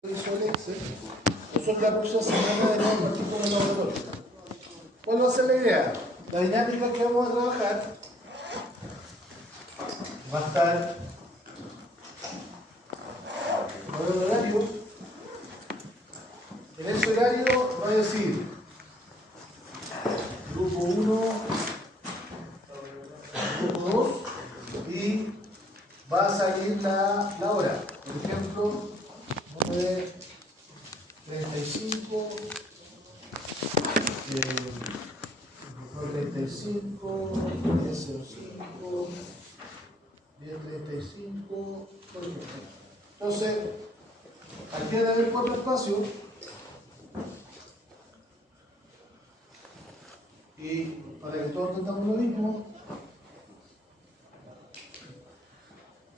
Visual Excel. Nosotros la próxima semana debemos partir con el laboratorio. ¿Cuál va a ser la idea? La dinámica que vamos a trabajar va a estar con el horario. En ese horario va a decir grupo 1, grupo 2 y va a salir la hora. Por ejemplo, 9:35, 35, 10:05, 10:35, por ejemplo. Entonces, aquí debe haber 4 espacios y para que todos entendamos lo mismo,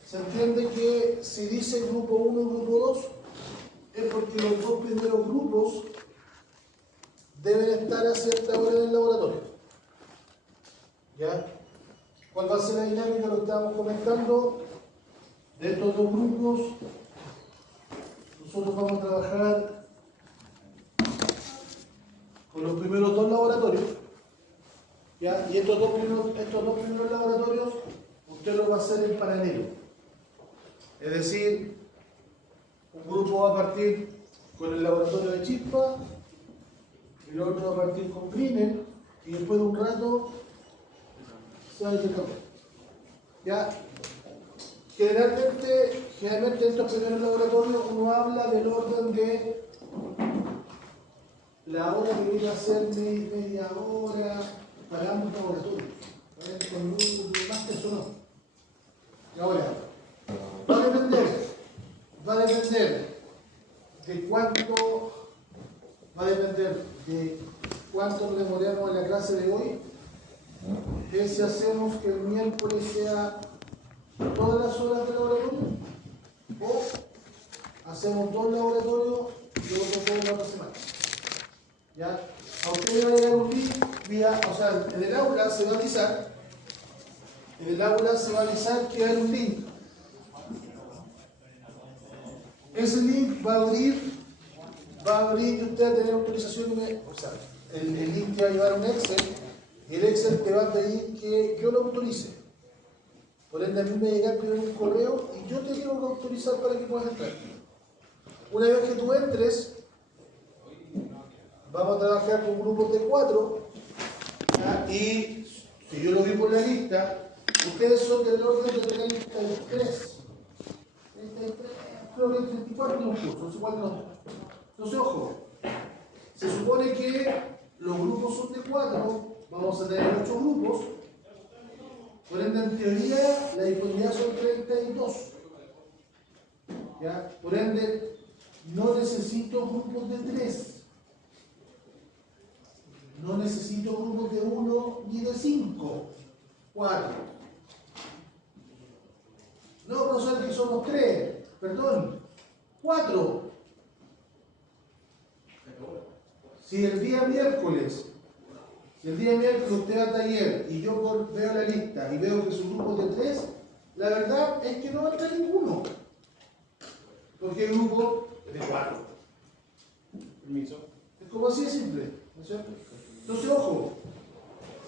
se entiende que si dice grupo 1 y grupo 2, es porque los dos primeros grupos deben estar a cierta hora en el laboratorio. ¿Ya? ¿Cuál va a ser la dinámica? Lo que estábamos comentando. De estos dos grupos, nosotros vamos a trabajar con los primeros 2 laboratorios. ¿Ya? Y estos dos primeros laboratorios, usted los va a hacer en paralelo. Es decir, un grupo va a partir con el laboratorio de chispa, y el otro va a partir con Greener, y después de un rato se va a intercambiar. ¿Ya? Generalmente en estos primeros laboratorios uno habla del orden de la hora que viene a ser media hora para ambos laboratorios. Con un más que eso no. Y ahora, va a depender de cuánto nos demoremos en la clase de hoy, es si hacemos que el miércoles sea todas las horas de laboratorio o hacemos 2 laboratorios y otros 2 la otra semana. ¿Ya? A usted le va a llegar un link en el aula se va a avisar. En el aula se va a avisar que hay un link. Ese link va a abrir y usted va a tener autorización. El link te va a llevar a un Excel y el Excel te va a pedir que yo lo autorice. Por ende, a mí me va a llegar primero un correo y yo te quiero autorizar para que puedas entrar. Una vez que tú entres, vamos a trabajar con grupos de 4. Y si yo lo vi por la lista, ustedes son del orden de 33. Creo que el 34 tiene un curso, igual no. Entonces, ojo, se supone que los grupos son de 4, vamos a tener 8 grupos, por ende, en teoría, la disponibilidad son 32. ¿Ya? Por ende, no necesito grupos de 3. No necesito grupos de 1 ni de 5. 4. No, profesor, que somos 3. Perdón, 4. Si el día miércoles usted va a taller y yo veo la lista y veo que son grupos de 3, la verdad es que no va a entrar ninguno. Porque el grupo es de 4. Permiso. Es como así de simple, ¿no es cierto? Entonces, ojo,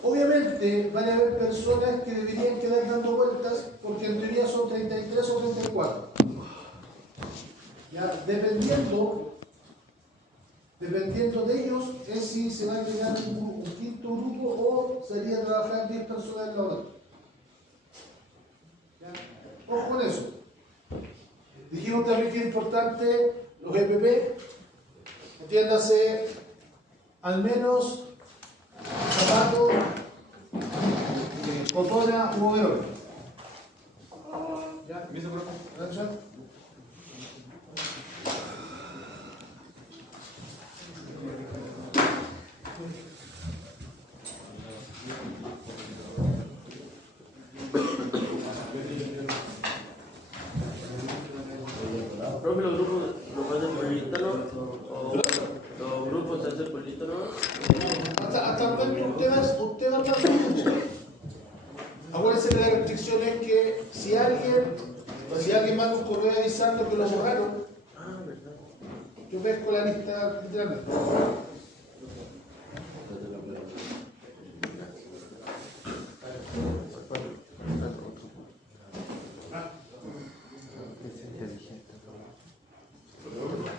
obviamente van a haber personas que deberían quedar dando vueltas porque en teoría son 33 o 34. ¿Ya? Dependiendo de ellos, es si se va a agregar un quinto grupo o sería trabajar 10 personas en la hora. Ojo con eso. Dijimos también que es importante los EPP, entiéndase, al menos zapato, cotona u overol. ¿Ya? ¿Empieza por acá? Profe, ¿los grupos lo pueden por lista, no? ¿O los grupos se hacen por lista, no? Hasta el momento usted va a estar mucho. Acuérdense de la restricción es que si alguien manda un correo Yo pesco la lista literalmente.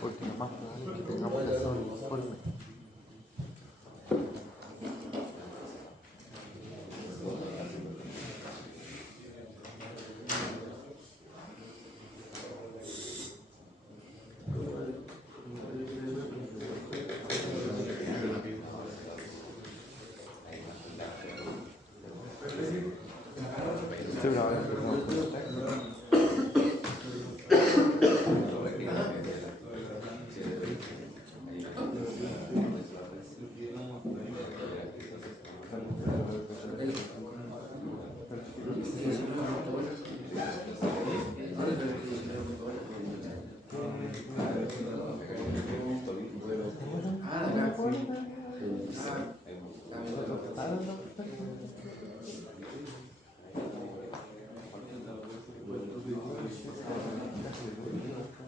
Porque lo más probable es que tengamos la zona uniforme. Estoy grabando.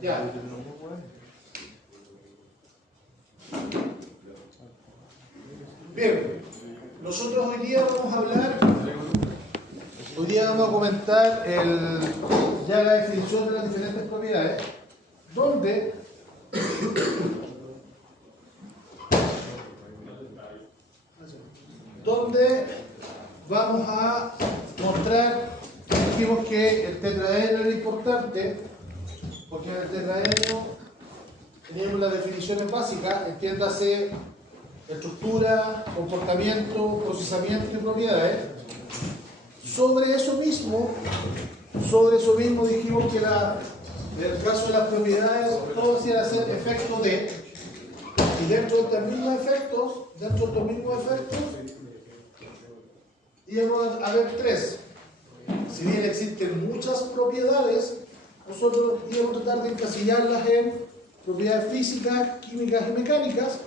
Ya. Bien, nosotros hoy día vamos a hablar, hoy día vamos a comentar ya la definición de las diferentes propiedades, donde vamos a mostrar, dijimos que el tetraedro era importante, porque en el tetraedro teníamos las definiciones básicas, entiéndase estructura, comportamiento, procesamiento y propiedades. Sobre eso mismo dijimos que en el caso de las propiedades, todo hacía ser efecto de, y dentro de estos mismos efectos, íbamos a ver tres. Si bien existen muchas propiedades, nosotros íbamos a tratar de encasillarlas en propiedades físicas, químicas y mecánicas.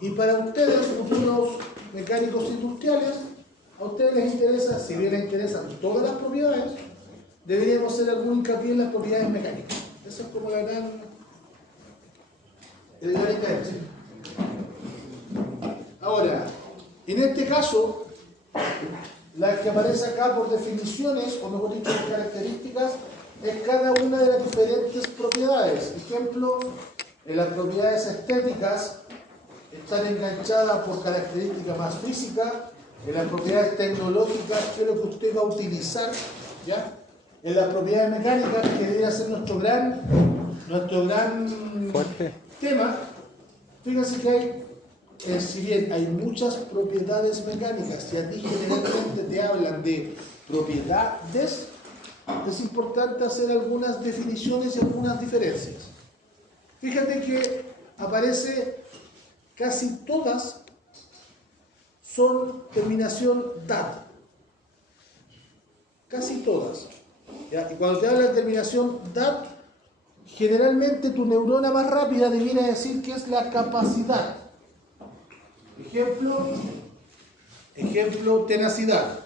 Y para ustedes, futuros mecánicos industriales, a ustedes les interesa, si bien les interesan todas las propiedades, deberíamos hacer algún hincapié en las propiedades mecánicas. Esa es como la gran diferencia. Ahora, en este caso, la que aparece acá por definiciones, o mejor dicho, por características, es cada una de las diferentes propiedades. Ejemplo, en las propiedades estéticas están enganchadas por características más físicas, en las propiedades tecnológicas, que es lo que usted va a utilizar, ¿ya? En las propiedades mecánicas, que debería ser nuestro gran tema. Fíjense que hay, si bien hay muchas propiedades mecánicas, y a ti generalmente te hablan de propiedades, es importante hacer algunas definiciones y algunas diferencias. Fíjate que aparece casi todas son terminación DAT. Casi todas. ¿Ya? Y cuando te habla de terminación DAT, generalmente tu neurona más rápida debiera decir que es la capacidad. Ejemplo, tenacidad.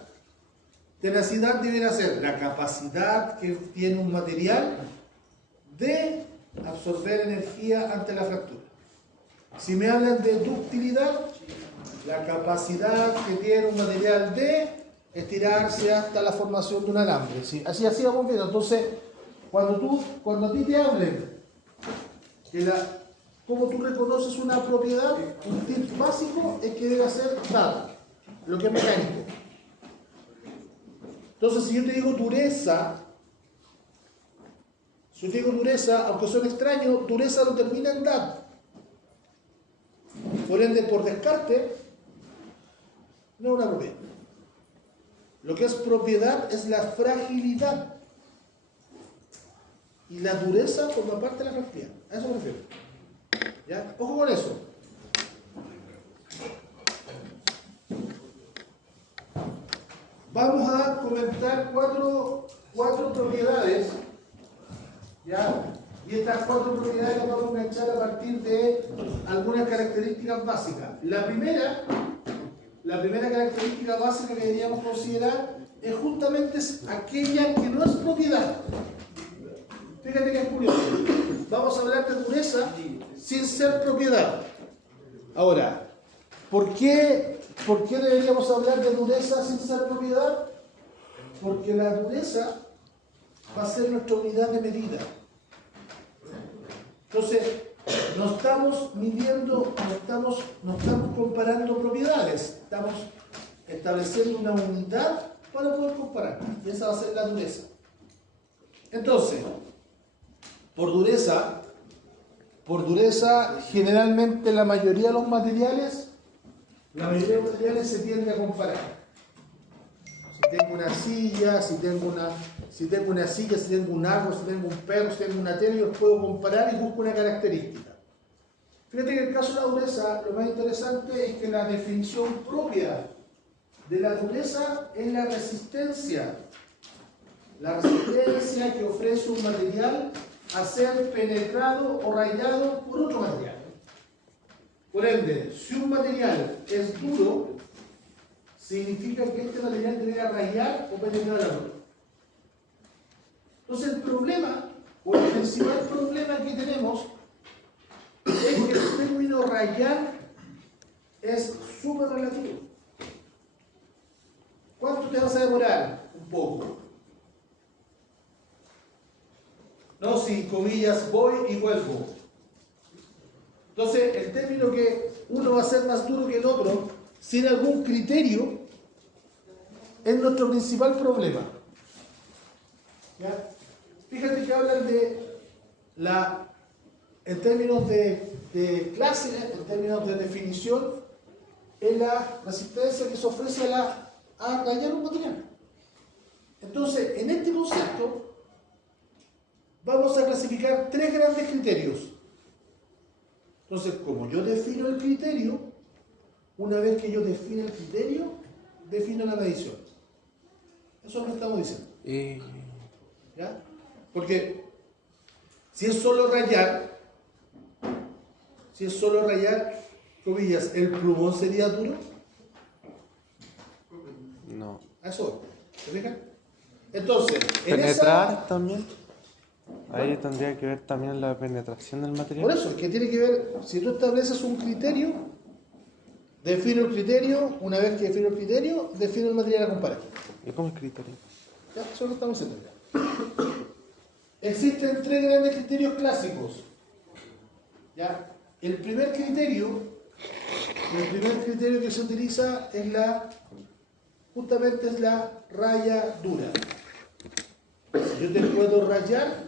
Tenacidad debería ser la capacidad que tiene un material de absorber energía ante la fractura. Si me hablan de ductilidad, la capacidad que tiene un material de estirarse hasta la formación de un alambre. ¿Sí? Así vamos viendo. Entonces, cuando a ti te hablen de cómo tú reconoces una propiedad, un tip básico es que debe ser dada, lo que es mecánico. Entonces, si yo te digo dureza, aunque suene extraño, dureza no termina en DAT. Por ende, por descarte, no es una propiedad. Lo que es propiedad es la fragilidad. Y la dureza forma parte de la fragilidad. A eso me refiero. ¿Ya? Ojo con eso. Vamos a comentar cuatro propiedades. ¿Ya? Y estas cuatro propiedades las vamos a enganchar a partir de algunas características básicas. La primera característica básica que deberíamos considerar es justamente aquella que no es propiedad. Fíjate que es curioso. Vamos a hablar de dureza sin ser propiedad. Ahora, ¿por qué deberíamos hablar de dureza sin ser propiedad? Porque la dureza va a ser nuestra unidad de medida. Entonces, no estamos midiendo, no estamos comparando propiedades, estamos estableciendo una unidad para poder comparar. Y esa va a ser la dureza. Entonces, por dureza, generalmente la mayoría de los materiales se tiende a comparar. Si tengo una silla, si tengo un árbol, si tengo un perro, si tengo una tele, yo los puedo comparar y busco una característica. Fíjate que en el caso de la dureza, lo más interesante es que la definición propia de la dureza es la resistencia. La resistencia que ofrece un material a ser penetrado o rayado por otro material. Por ende, si un material es duro, significa que este material debería rayar o penetrar al otro. Entonces el problema, o el principal problema que tenemos, es que el término rayar es súper relativo. ¿Cuánto te vas a demorar? Un poco. No, si comillas voy y vuelvo. Entonces, el término que uno va a ser más duro que el otro, sin algún criterio, es nuestro principal problema. ¿Ya? Fíjate que hablan en términos de clase, en términos de definición, es la resistencia que se ofrece a rayar un material. Entonces, en este concepto, vamos a clasificar tres grandes criterios. Entonces, como yo defino el criterio, una vez que yo defino el criterio, defino la medición. Eso es lo que estamos diciendo. ¿Ya? Porque si es solo rayar, comillas, ¿el plumón sería duro? No. A eso, ¿se fijan? Entonces, Penetrar también. Ahí tendría que ver también la penetración del material. por eso, es que tiene que ver, si tú estableces un criterio, defino el criterio, una vez que defino el criterio, defino el material a comparar. ¿Y cómo es criterio? Ya, eso lo estamos haciendo ya. Existen tres grandes criterios clásicos. ¿Ya? El primer criterio que se utiliza es justamente la raya dura. Si yo te puedo rayar,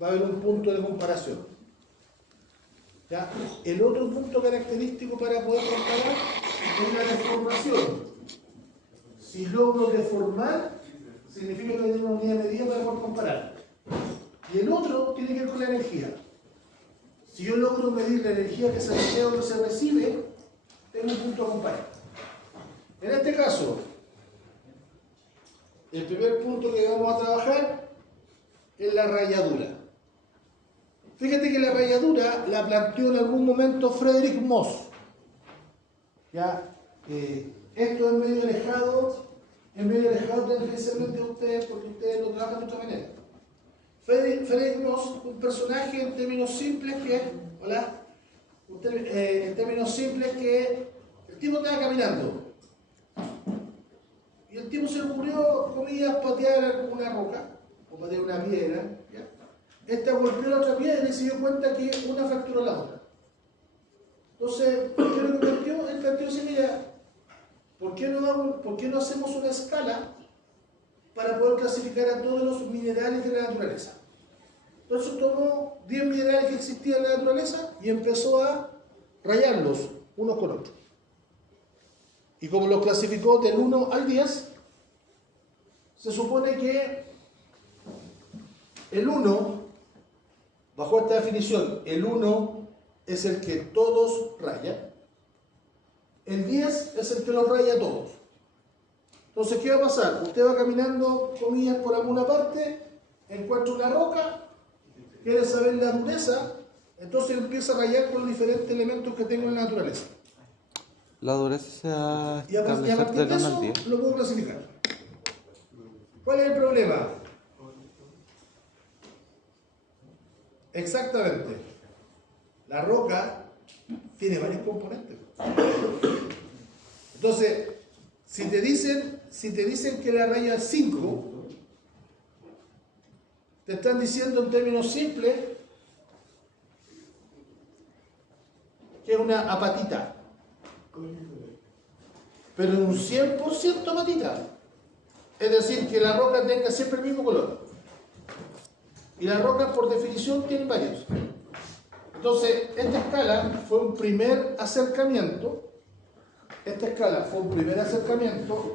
va a haber un punto de comparación. ¿Ya? El otro punto característico para poder comparar es la deformación. Si logro deformar, significa que tengo una unidad de medida para poder comparar. Y el otro tiene que ver con la energía. Si yo logro medir la energía que se emplea o que se recibe, tengo un punto a comparar. En este caso, el primer punto que vamos a trabajar es la rayadura. Fíjate que la rayadura la planteó en algún momento Friedrich Moss. ¿Ya? Esto es medio alejado especialmente de ustedes, porque ustedes lo trabajan de otra manera. Friedrich Moss, un personaje en términos simples que el tipo estaba caminando y el tipo se le ocurrió, comillas, patear una roca o patear una piedra. ¿Ya? Esta golpeó la otra piedra y se dio cuenta que una fracturó la otra. Entonces, ¿qué es lo que planteó? Él planteó así, mira, ¿por qué no hacemos una escala para poder clasificar a todos los minerales de la naturaleza? Entonces tomó 10 minerales que existían en la naturaleza y empezó a rayarlos unos con otros. Y como los clasificó del 1 al 10, se supone que el 1, bajo esta definición, el 1 es el que todos rayan, el 10 es el que los raya a todos. Entonces, ¿qué va a pasar? Usted va caminando, comillas, por alguna parte, encuentra una roca, quiere saber la dureza, entonces empieza a rayar con los diferentes elementos que tengo en la naturaleza. La dureza se va a Y a establecer partir de del 1 eso al 10. lo puedo clasificar. ¿Cuál es el problema? Exactamente. La roca tiene varios componentes. Entonces, si te dicen que la raya es 5, te están diciendo en términos simples que es una apatita. Pero en un 100% apatita. Es decir, que la roca tenga siempre el mismo color. Y las rocas, por definición, tienen varios. Entonces, esta escala fue un primer acercamiento.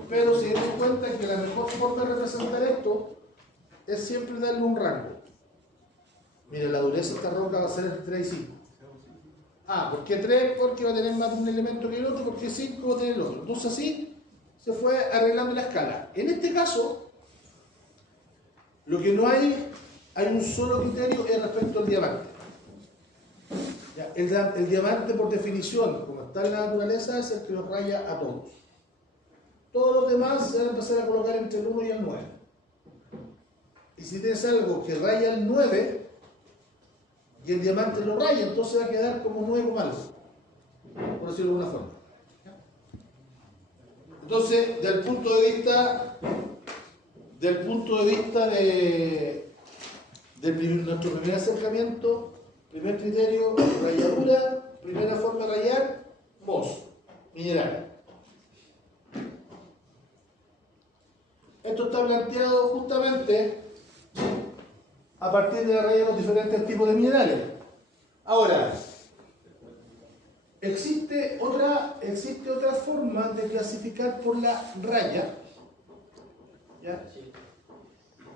Pero se dieron cuenta que la mejor forma de representar esto es siempre darle un rango. Mira, la dureza de esta roca va a ser entre 3 y 5. ¿Por qué 3? Porque va a tener más de un elemento que el otro. ¿Por qué 5? Va a tener el otro. Entonces así se fue arreglando la escala. En este caso, lo que no hay un solo criterio es respecto al diamante. Ya, el diamante, por definición, como está en la naturaleza, es el que los raya a todos. Todos los demás se van a empezar a colocar entre el 1 y el 9. Y si tienes algo que raya el 9 y el diamante lo raya, entonces va a quedar como 9 como algo, por decirlo de alguna forma. Entonces, del punto de vista de nuestro primer acercamiento, primer criterio, ralladura, primera forma de rayar, MOS, mineral. Esto está planteado justamente a partir de la raya de los diferentes tipos de minerales. Ahora, existe otra forma de clasificar por la raya, ¿ya?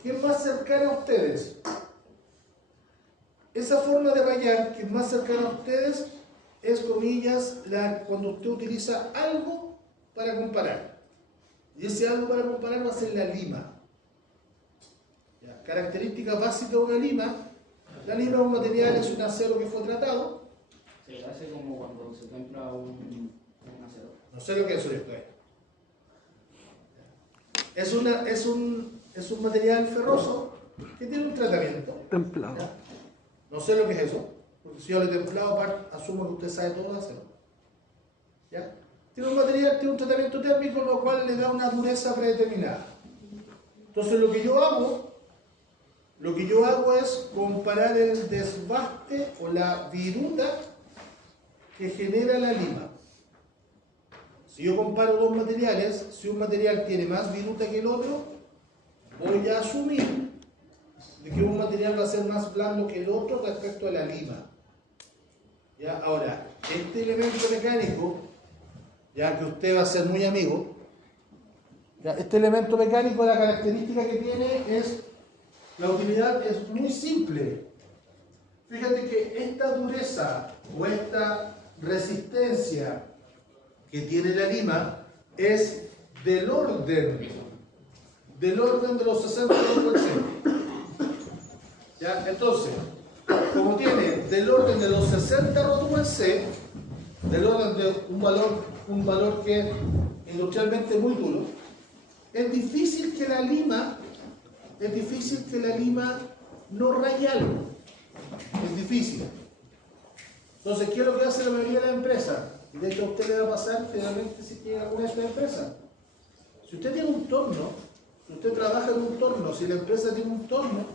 Que es más cercana a ustedes. Esa forma de rayar que es más cercana a ustedes es, comillas, cuando usted utiliza algo para comparar. Y ese algo para comparar va a ser la lima. ¿Ya? Característica básica de una lima. La lima es un material, es un acero que fue tratado. Se hace como cuando se templa un acero. No sé lo que es eso después. Es un material ferroso que tiene un tratamiento. Templado. ¿Ya? No sé lo que es eso, porque si yo lo he templado, asumo que usted sabe todo de acero. ¿Ya? Tiene un material, tiene un tratamiento térmico, lo cual le da una dureza predeterminada. Entonces lo que yo hago es comparar el desbaste o la viruta que genera la lima. Si yo comparo dos materiales, si un material tiene más viruta que el otro, voy a asumir de que un material va a ser más blando que el otro respecto a la lima. ¿Ya? Ahora, este elemento mecánico, ya que usted va a ser muy amigo, ya, este elemento mecánico, la característica que tiene es, la utilidad es muy simple. Fíjate que esta dureza o esta resistencia que tiene la lima es del orden de los 60 rotules. ¿Ya? Entonces, como tiene del orden de los 60 rotules C, del orden de un valor que es industrialmente muy duro, es difícil que la lima no raye algo. Es difícil. Entonces, ¿qué es lo que hace la mayoría de las empresas? Y de hecho a usted le va a pasar generalmente si tiene alguna de estas empresas. Si usted tiene un torno, si usted trabaja en un torno, si la empresa tiene un torno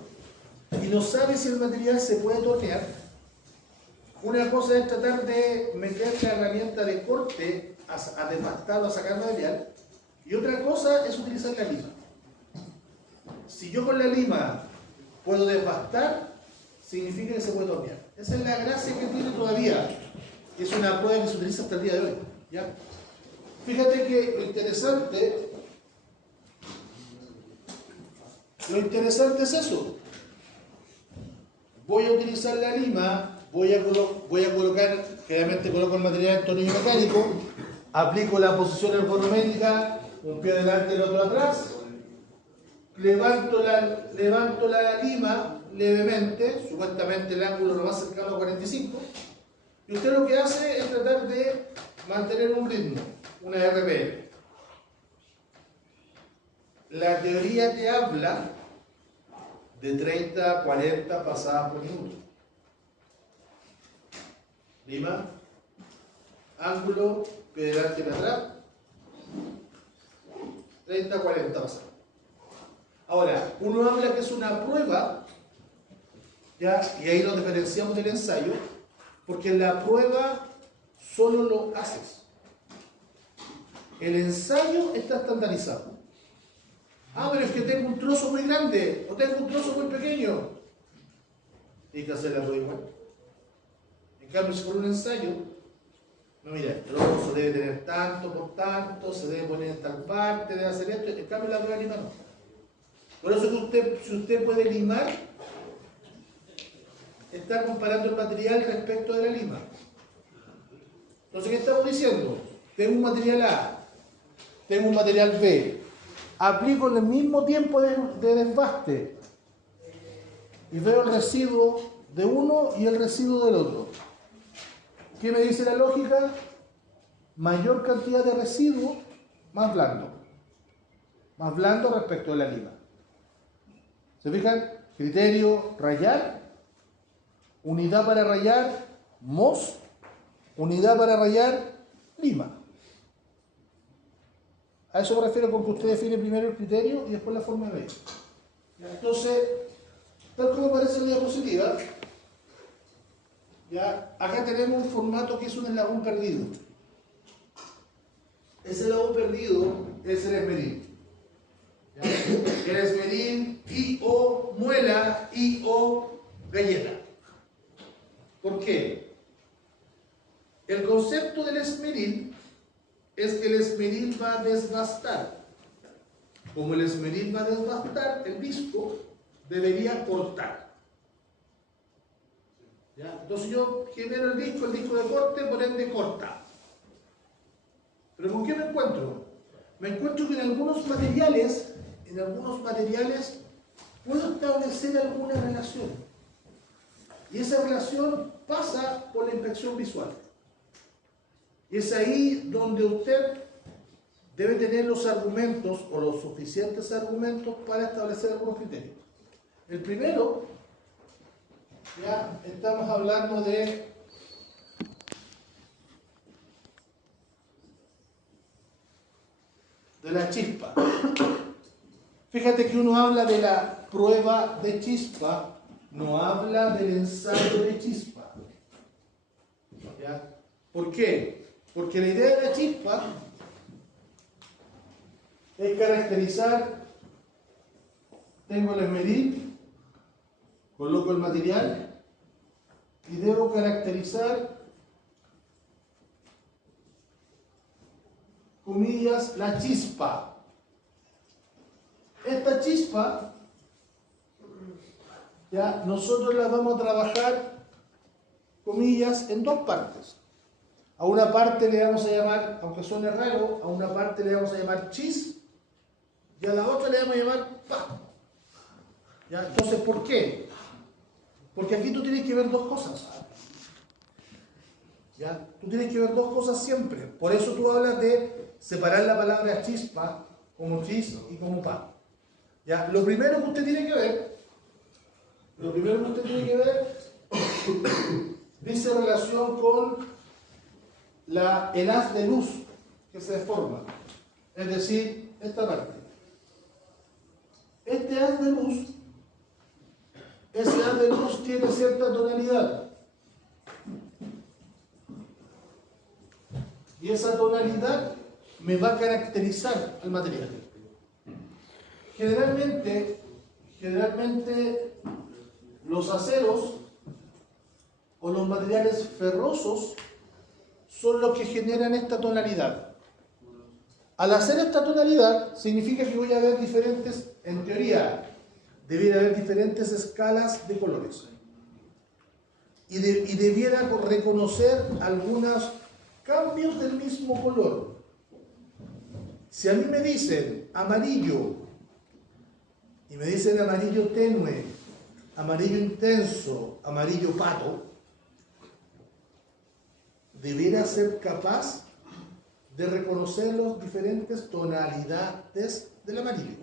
y no sabe si el material se puede tornear, una cosa es tratar de meter la herramienta de corte a desbastar o a sacar material, y otra cosa es utilizar la lima. Si yo con la lima puedo desbastar, significa que se puede tornear. Esa es la gracia que tiene todavía. Es una prueba que se utiliza hasta el día de hoy. ¿Ya? Fíjate que lo interesante es eso. Voy a utilizar la lima, voy a colocar, generalmente coloco el material en tornillo mecánico, aplico la posición ergonométrica, un pie delante y el otro atrás, levanto la lima levemente, supuestamente el ángulo lo más cercano a 45, y usted lo que hace es tratar de mantener un ritmo, una RPM. La teoría te habla de 30 a 40 pasadas por minuto. Lima, ángulo, pie delante y pie atrás, 30, 40 pasa. Ahora, uno habla que es una prueba, ¿ya? Y ahí nos diferenciamos del ensayo, porque en la prueba solo lo haces. El ensayo está estandarizado. Ah, pero es que tengo un trozo muy grande, o tengo un trozo muy pequeño. Tienes que hacer la prueba igual. En cambio, si con un ensayo, no, mira, el trozo debe tener tanto por tanto, se debe poner en tal parte, debe hacer esto. En cambio, la prueba lima no. Por eso que si usted puede limar, está comparando el material respecto de la lima. Entonces, ¿qué estamos diciendo? Tengo un material A, tengo un material B, aplico el mismo tiempo de desbaste y veo el residuo de uno y el residuo del otro. ¿Qué me dice la lógica? Mayor cantidad de residuo, más blando. Más blando respecto de la lima. ¿Se fijan? Criterio, rayar. Unidad para rayar, MOS. Unidad para rayar, lima. A eso me refiero con que usted define primero el criterio y después la forma de medir. Entonces, tal como aparece en la diapositiva, ya, acá tenemos un formato que es un eslabón perdido. Ese eslabón perdido es el esmeril. ¿Ya? El esmeril I-O muela, I-O galleta. ¿Por qué? El concepto del esmeril es que el esmeril va a desbastar. Como el esmeril va a desbastar, el disco debería cortar. ¿Ya? Entonces yo genero el disco de corte, por ende corta. ¿Pero con qué me encuentro? Me encuentro que en algunos materiales puedo establecer alguna relación. Y esa relación pasa por la inspección visual. Y es ahí donde usted debe tener los argumentos o los suficientes argumentos para establecer algunos criterios. El primero, ya estamos hablando de la chispa. Fíjate que uno habla de la prueba de chispa, no habla del ensayo de chispa. ¿Ya? ¿Por qué? Porque la idea de la chispa es caracterizar, tengo el esmeril, coloco el material y debo caracterizar, comillas, la chispa. Esta chispa, ya nosotros la vamos a trabajar, comillas, en dos partes. A una parte le vamos a llamar, aunque suene raro, a una parte le vamos a llamar chis y a la otra le vamos a llamar pa. ¿Ya? Entonces, ¿por qué? Porque aquí tú tienes que ver dos cosas. ¿Ya? Tú tienes que ver dos cosas siempre. Por eso tú hablas de separar la palabra chispa como chis y como pa. ¿Ya? Lo primero que usted tiene que ver, dice relación con el haz de luz que se deforma. Es decir, esta parte. Este haz de luz, ese haz de luz tiene cierta tonalidad. Y esa tonalidad me va a caracterizar el material. Generalmente los aceros o los materiales ferrosos son los que generan esta tonalidad. Al hacer esta tonalidad significa que voy a ver diferentes, en teoría, debiera haber diferentes escalas de colores. Y debiera reconocer algunos cambios del mismo color. Si a mí me dicen amarillo, y me dicen amarillo tenue, amarillo intenso, amarillo pato, debiera ser capaz de reconocer las diferentes tonalidades del amarillo.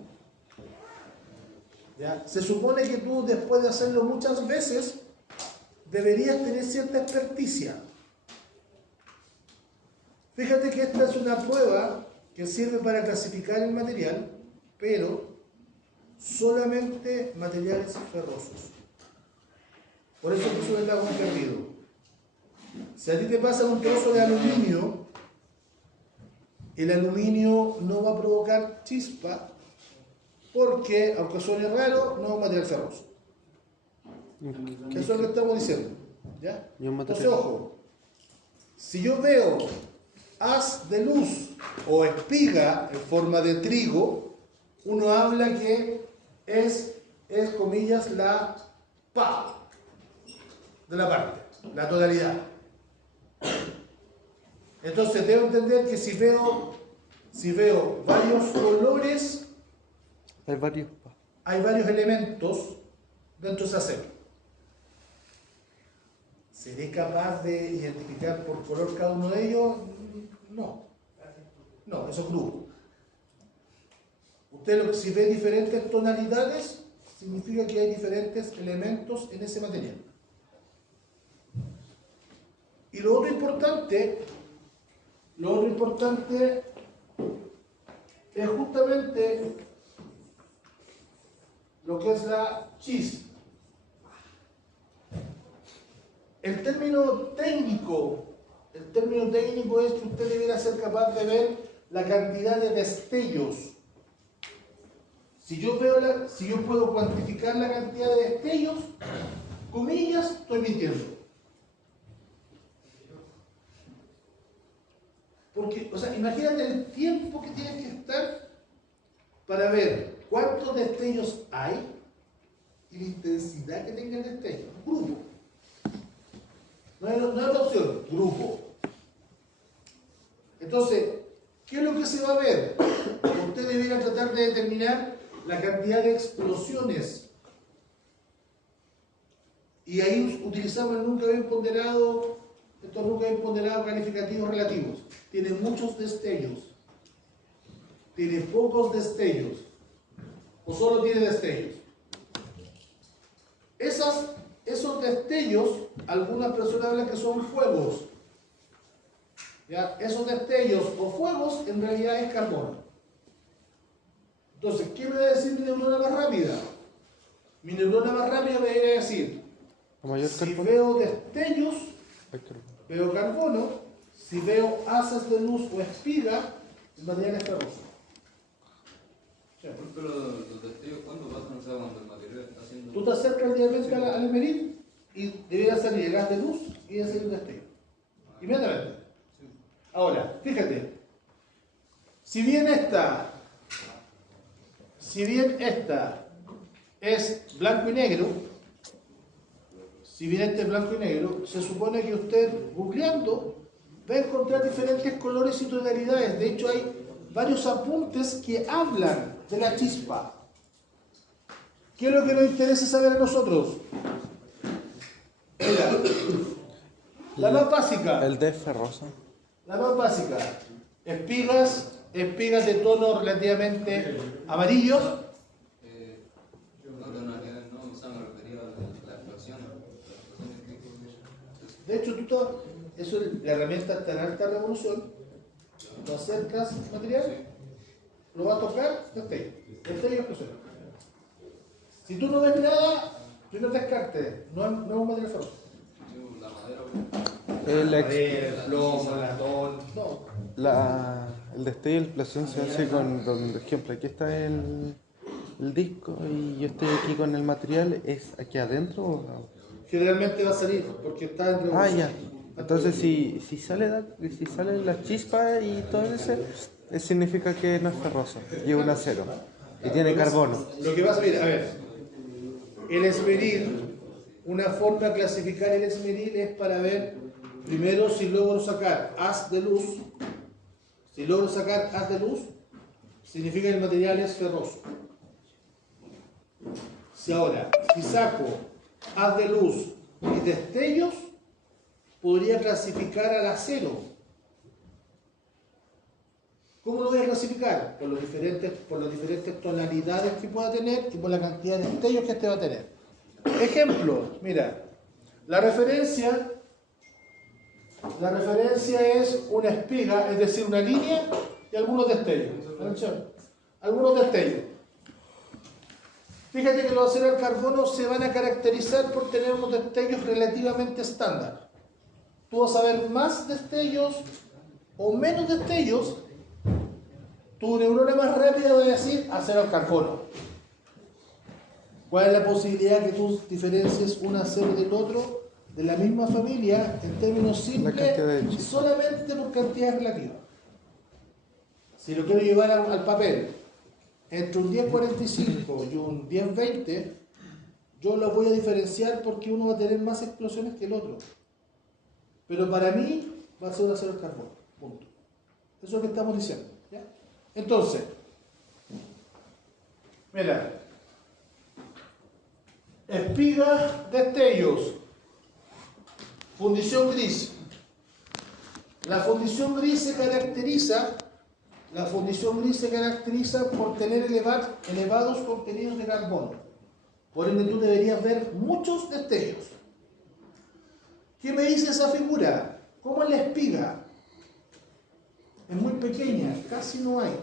¿Ya? Se supone que tú, después de hacerlo muchas veces, deberías tener cierta experticia. Fíjate que esta es una prueba que sirve para clasificar el material, pero solamente materiales ferrosos. Por eso puso está como perdido. Si a ti te pasa un trozo de aluminio, el aluminio no va a provocar chispa porque, aunque suene raro, no es un material ferroso. Eso es lo que estamos diciendo. ¿Ya? Entonces, ojo, si yo veo haz de luz o espiga en forma de trigo, uno habla que es comillas, la pa de la parte, la totalidad. Entonces debo entender que si veo varios colores, hay varios elementos dentro de esa célula. ¿Seré capaz de identificar por color cada uno de ellos? No. No, eso es crudo. Usted si ve diferentes tonalidades, significa que hay diferentes elementos en ese material. Y lo otro importante es justamente lo que es la chispa. El término técnico es que usted debiera ser capaz de ver la cantidad de destellos. Si yo puedo cuantificar la cantidad de destellos, comillas, estoy mintiendo. Porque, imagínate el tiempo que tienes que estar para ver cuántos destellos hay y la intensidad que tenga el destello. Grupo. No hay otra opción, grupo. Entonces, ¿qué es lo que se va a ver? Usted debiera tratar de determinar la cantidad de explosiones. Y ahí utilizamos el nunca bien ponderado, estos nunca bien ponderados calificativos relativos. Tiene muchos destellos. Tiene pocos destellos. O solo tiene destellos. Esos destellos, algunas personas hablan que son fuegos. ¿Ya? Esos destellos o fuegos en realidad es carbono. Entonces, ¿qué me va a decir mi neurona más rápida? Mi neurona más rápida me va a decir, si veo destellos, veo carbono. Si veo haces de luz o espiga, el material es ferroso. Pero los destellos, ¿cuándo pasan? O sea, cuando el material está haciendo... Tú te acercas diariamente al esmeril y debería salir el gas de luz y debe salir un destello. Inmediatamente. Ahora, fíjate. Si bien esta es blanco y negro, se supone que usted, googleando, va a encontrar diferentes colores y tonalidades. De hecho, hay varios apuntes que hablan de la chispa. ¿Qué es lo que nos interesa saber a nosotros? Mira, la más básica. El D ferroso. La más básica. Espigas de tono relativamente amarillos. No, o sea, me refería a la explosión. De hecho, eso es la herramienta está en alta revolución. Lo acercas material, lo va a tocar, destello y explosión. Si tú no ves nada, primero descarte, no es un material ferroso. La madera, El plomo, el latón, no. El destello y la explosión se hace con, por ejemplo, aquí está el disco y yo estoy aquí con el material. ¿Es aquí adentro o...? Generalmente va a salir, porque está en revolución. Ah, ya. Entonces, si sale la chispa y todo eso, significa que no es ferroso, y es un acero, y tiene carbono. Lo que pasa, mira, a ver, el esmeril, una forma de clasificar el esmeril es para ver, primero, si logro sacar haz de luz. Si logro sacar haz de luz, significa que el material es ferroso. Si saco haz de luz y destellos, podría clasificar al acero. ¿Cómo lo voy a clasificar? Por las diferentes tonalidades que pueda tener y por la cantidad de destellos que este va a tener. Ejemplo, mira, la referencia La referencia es una espiga, es decir, una línea y algunos destellos. Algunos destellos. Fíjate que los aceros al carbono se van a caracterizar por tener unos destellos relativamente estándar. Tú vas a ver más destellos o menos destellos. Tu neurona más rápida va a decir acero al carbono. ¿Cuál es la posibilidad que tú diferencies un acero del otro de la misma familia en términos simples solamente por cantidad relativa? Si lo quiero llevar al papel, entre un 1045 y un 1020, yo lo voy a diferenciar porque uno va a tener más explosiones que el otro. Pero para mí va a ser un acero al carbono. Punto. Eso es lo que estamos diciendo. ¿Ya? Entonces, mira, espiga, destellos, fundición gris. La fundición gris se caracteriza por tener elevados contenidos de carbono. Por ende, tú deberías ver muchos destellos. ¿Qué me dice esa figura? ¿Cómo es la espiga? Es muy pequeña, casi no hay.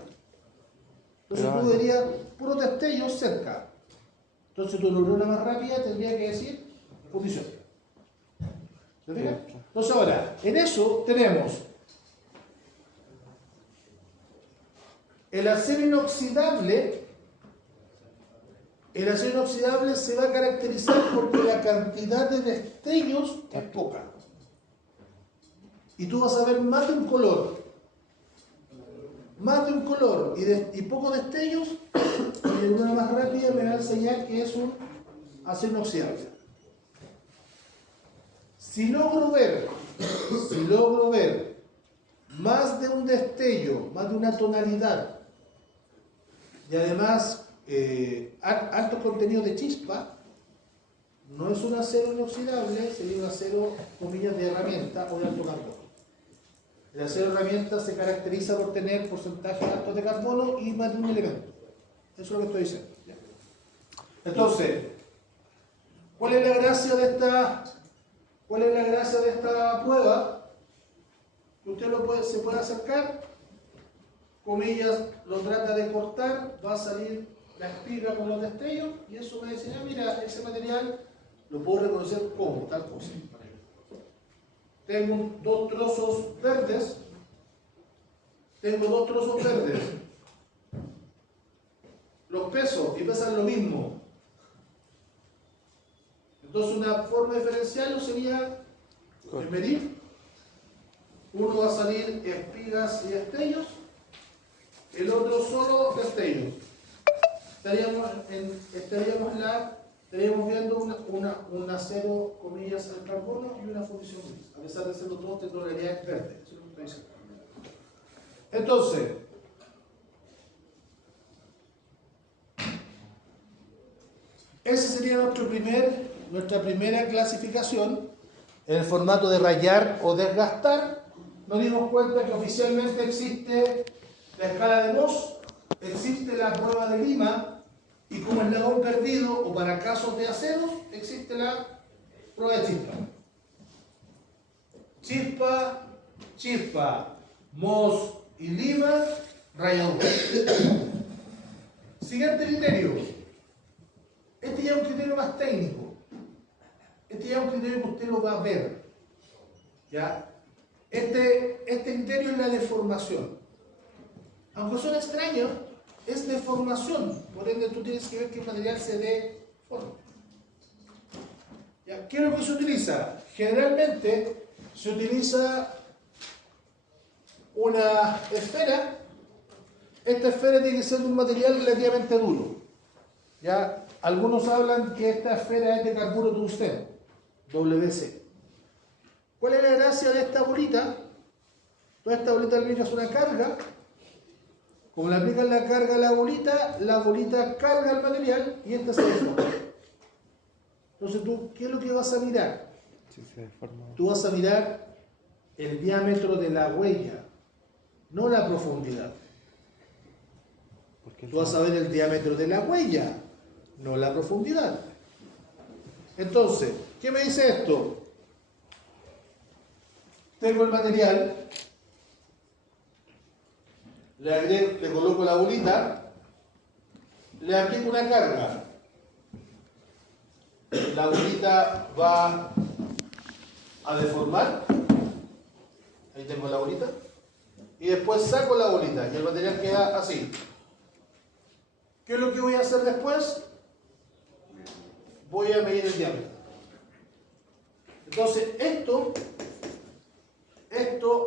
Entonces tú deberías puros destellos cerca. Entonces tu neurona más rápida tendría que decir fundición. ¿Se fijan? Entonces ahora, en eso tenemos el acero inoxidable. El acero inoxidable se va a caracterizar porque la cantidad de destellos es poca. Y tú vas a ver más de un color. Más de un color y pocos destellos, y de una más rápida me va a enseñar que es un acero inoxidable. Si logro ver más de un destello, más de una tonalidad, y además alto contenido de chispa, no es un acero inoxidable, sería un acero, comillas, de herramienta o de alto carbono. El acero de herramienta se caracteriza por tener porcentajes altos de carbono y más de un elemento. Eso es lo que estoy diciendo. ¿Ya? Entonces, ¿cuál es la gracia de esta prueba? Que usted se puede acercar, comillas, lo trata de cortar, va a salir la espiga con los destellos y eso me dice, mira, ese material lo puedo reconocer como tal cosa. Tengo dos trozos verdes. Los peso y pesan lo mismo. Entonces una forma de diferenciarlo sería medir. Uno va a salir espigas y destellos, el otro solo destellos. Estaríamos viendo un acero, comillas, al carbono y una fundición gris, a pesar de ser los dos de tonalidad verde. Eso es lo que estoy diciendo. Entonces, esa sería nuestra primera clasificación en el formato de rayar o desgastar. Nos dimos cuenta que oficialmente existe la escala de Mohs, existe la prueba de Lima, y como eslabón perdido o para casos de aceros, existe la prueba de chispa. Chispa, Mohs y Lima, rayador. Siguiente criterio. Este ya es un criterio más técnico. Este ya es un criterio que usted lo va a ver. ¿Ya? Este criterio es la deformación. Aunque suena extraño, es deformación. Por ende, tú tienes que ver que el material se deforma. ¿Ya? ¿Qué es lo que se utiliza? Generalmente se utiliza una esfera. Esta esfera tiene que ser de un material relativamente duro. ¿Ya? Algunos hablan que esta esfera es de carburo tungsteno, WC. ¿Cuál es la gracia de esta bolita? Toda esta bolita le aplicas una carga. Como le aplican la carga a la bolita carga el material y esta se deforma. Entonces tú, ¿qué es lo que vas a mirar? Sí, se deforma. Tú vas a mirar el diámetro de la huella, no la profundidad. Tú vas a ver el diámetro de la huella, no la profundidad. Entonces, ¿qué me dice esto? tengo el material, le coloco la bolita, le aplico una carga. La bolita va a deformar, ahí tengo la bolita, y después saco la bolita y el material queda así. ¿Qué es lo que voy a hacer después? Voy a medir el diámetro. Entonces esto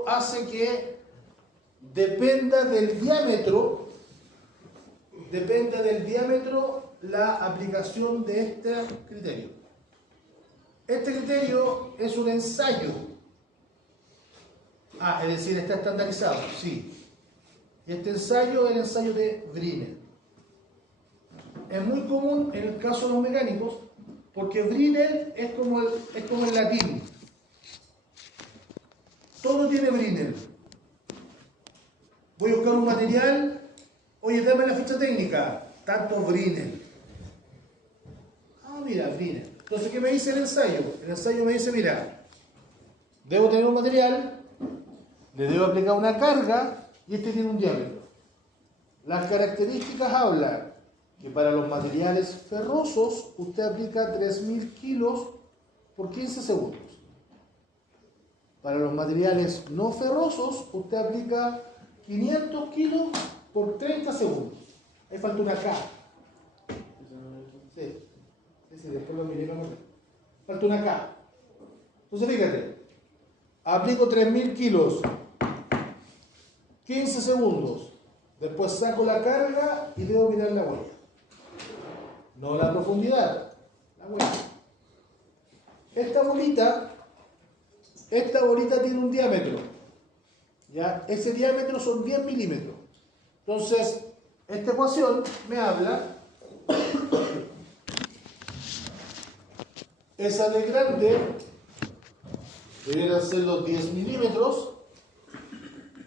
hace que dependa del diámetro la aplicación de este criterio. Este criterio es un ensayo. Es decir, está estandarizado, sí. Y este ensayo es el ensayo de Brinell. Es muy común en el caso de los mecánicos, porque Brinell es como el latín. Todo tiene Brinell. Voy a buscar un material, oye, dame la ficha técnica, tanto Brinell. Mira, Brinell. Entonces, ¿qué me dice el ensayo? El ensayo me dice, mira, debo tener un material, le debo aplicar una carga y este tiene un diámetro. Las características hablan que para los materiales ferrosos usted aplica 3000 kilos por 15 segundos. Para los materiales no ferrosos usted aplica 500 kilos por 30 segundos. Ahí falta una K. Sí, después lo miré. Falta una K. Entonces fíjate, aplico 3000 kilos, 15 segundos, después saco la carga y debo mirar la huella. No la profundidad, la huella. Esta bolita tiene un diámetro, ¿ya? Ese diámetro son 10 milímetros. Entonces, esta ecuación me habla, esa de grande deberían ser los 10 milímetros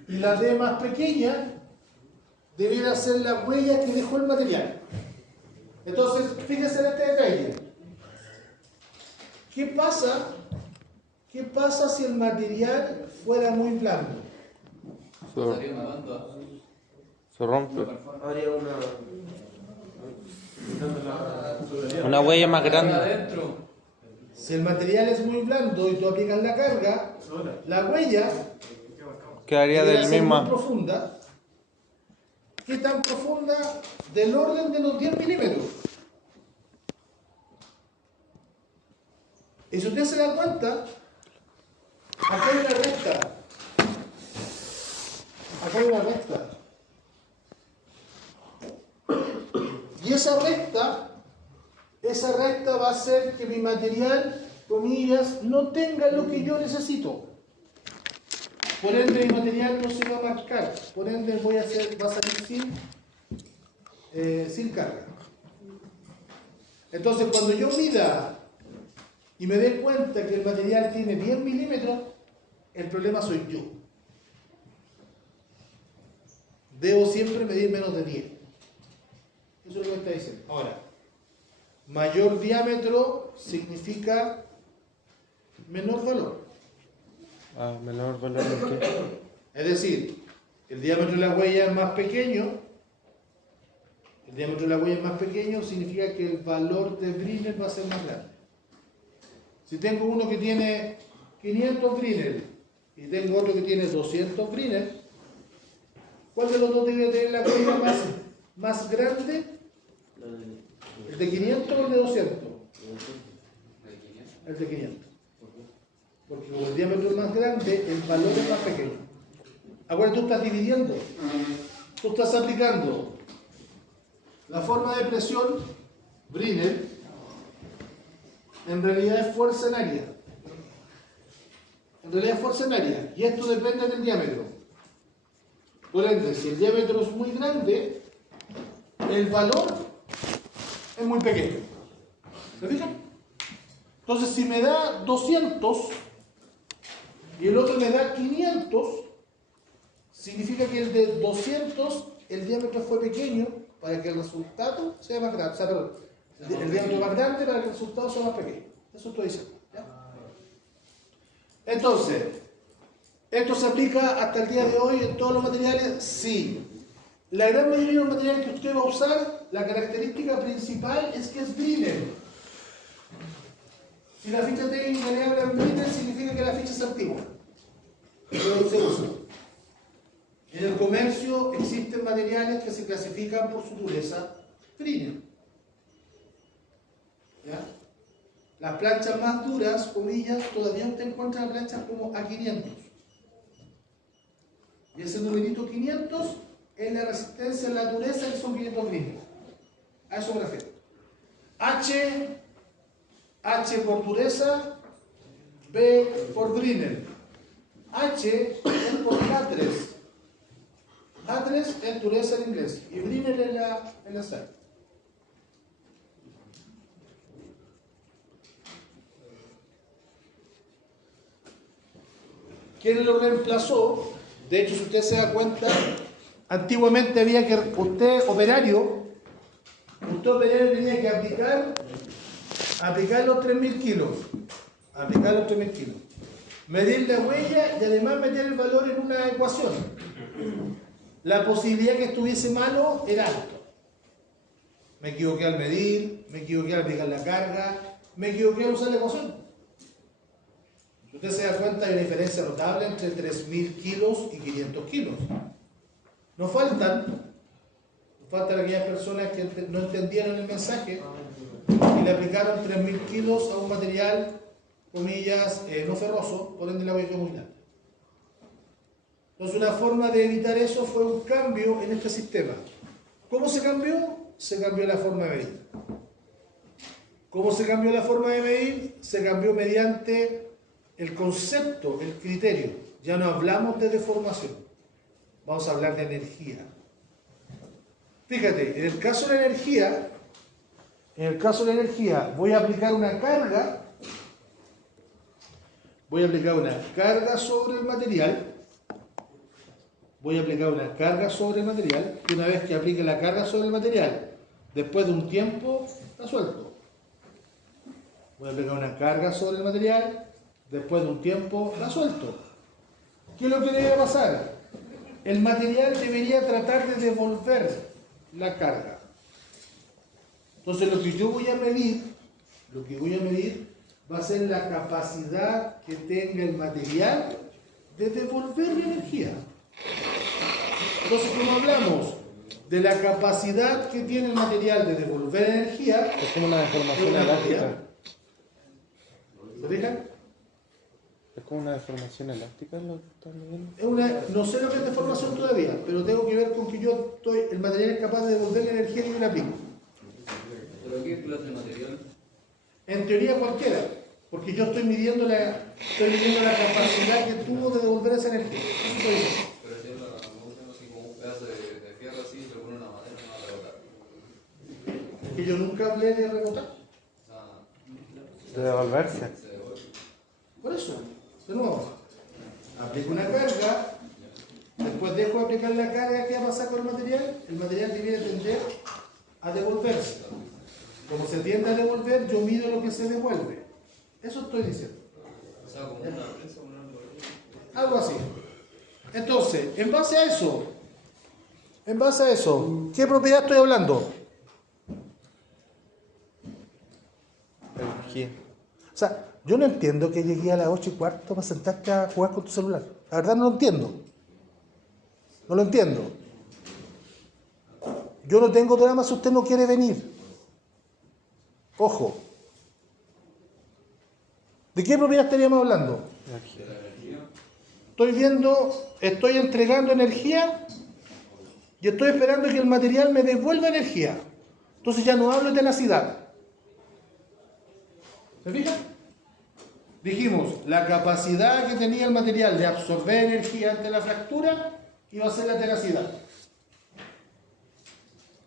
y la D más pequeña debería ser la huella que dejó el material. Entonces, fíjense en este detalle. ¿Qué pasa si el material fuera muy blando? Se rompe. Habría Una huella más grande. Adentro. Si el material es muy blando y tú aplicas la carga, la huella Quedaría debería del ser mismo. muy profunda. ¿Qué tan profunda? Del orden de los 10 milímetros. Y si usted se da cuenta, acá hay una recta. Acá hay una recta. Y esa recta va a hacer que mi material, comillas, no tenga lo que yo necesito. Por ende, mi material no se va a marcar. Por ende, va a salir sin carga. Entonces, cuando yo mida y me dé cuenta que el material tiene 10 milímetros, el problema soy yo. Debo siempre medir menos de 10. Eso es lo que me está diciendo. Ahora, mayor diámetro significa menor valor. Menor valor de qué. Es decir, el diámetro de la huella es más pequeño. El diámetro de la huella es más pequeño significa que el valor de Brinell va a ser más grande. Si tengo uno que tiene 500 Brinell y tengo otro que tiene 200 Brinell, ¿cuál de los dos debe tener la huella más grande? ¿El de 500 o el de 200? El de 500. Porque como el diámetro es más grande, el valor es más pequeño. Ahora tú estás dividiendo. Tú estás aplicando la forma de presión Brinell, en realidad es fuerza en área. En realidad es fuerza en área. Y esto depende del diámetro. Por ende, si el diámetro es muy grande, el valor es muy pequeño. ¿Se fijan? Entonces, si me da 200 y el otro me da 500, significa que el de 200, el diámetro fue pequeño para que el resultado sea más grande. O sea, perdón, el diámetro más grande para que el resultado sea más pequeño. Eso estoy diciendo. ¿Ya? Entonces, ¿Esto se aplica hasta el día de hoy en todos los materiales? Sí. La gran mayoría de los materiales que usted va a usar, la característica principal es que es Brinell. Si la ficha técnica le habla en Brinell, significa que la ficha es antigua. Pero se usa. En el comercio existen materiales que se clasifican por su dureza Brinell. ¿Ya? Las planchas más duras, comillas, todavía usted encuentra planchas como A500. Y ese numerito 500 es la resistencia a la dureza, que son 500 Brinell. A eso me refiero. H por dureza, B por Brinell. H es por H3. H3 es dureza en inglés y Brinell es la sal. ¿Quién lo reemplazó? De hecho, si usted se da cuenta, antiguamente había que, usted operario tenía que aplicar los 3.000 kilos, medir la huella y además meter el valor en una ecuación. La posibilidad que estuviese malo era alto. Me equivoqué al medir, me equivoqué al aplicar la carga, me equivoqué al usar la ecuación. Usted se da cuenta de una diferencia notable entre 3.000 kilos y 500 kilos. Nos faltan aquellas personas que no entendieron el mensaje y le aplicaron 3.000 kilos a un material, comillas, no ferroso, por ende la huella quedó muy grande. Entonces una forma de evitar eso fue un cambio en este sistema. ¿Cómo se cambió? Se cambió la forma de medir. ¿Cómo se cambió la forma de medir? Se cambió mediante el concepto, el criterio. Ya no hablamos de deformación, vamos a hablar de energía. Fíjate, en el caso de la energía, voy a aplicar una carga sobre el material. Y una vez que aplique la carga sobre el material, después de un tiempo, está suelto. Voy a aplicar una carga sobre el material, después de un tiempo, está suelto. ¿Qué es lo que debe pasar? El material debería tratar de devolver la carga. Entonces lo que yo voy a medir va a ser la capacidad que tenga el material de devolver la energía. Entonces, como hablamos de la capacidad que tiene el material de devolver energía, Es como una deformación elástica. ¿se fijan? Es como una deformación elástica lo que están viendo. No sé lo que es deformación todavía, pero tengo que ver con que el material es capaz de devolver la energía que yo le aplico. ¿Pero qué clase de material? En teoría cualquiera, porque yo estoy midiendo la capacidad que tuvo de devolver esa energía. Eso estoy diciendo. Pero si lo usan así como un pedazo de fierro así, se pone una madera, no va a rebotar. Que yo nunca hablé de rebotar. O sea, De devolverse. se devuelve. Por eso, de nuevo, aplico una carga, después dejo de aplicar la carga, ¿qué va a pasar con el material? El material debería tender a devolverse. Como se tiende a devolver, yo mido lo que se devuelve. Eso estoy diciendo. O sea, como una prensa, una Algo así. Entonces, en base a eso, ¿qué propiedad estoy hablando? Energía. O sea, yo no entiendo que llegué a las 8:15 para sentarte a jugar con tu celular. La verdad no lo entiendo. No lo entiendo. Yo no tengo drama si usted no quiere venir. Ojo. ¿De qué propiedad estaríamos hablando? Energía. Estoy entregando energía y estoy esperando que el material me devuelva energía. Entonces ya no hablo de tenacidad. ¿Se fijan? Dijimos, la capacidad que tenía el material de absorber energía ante la fractura iba a ser la tenacidad.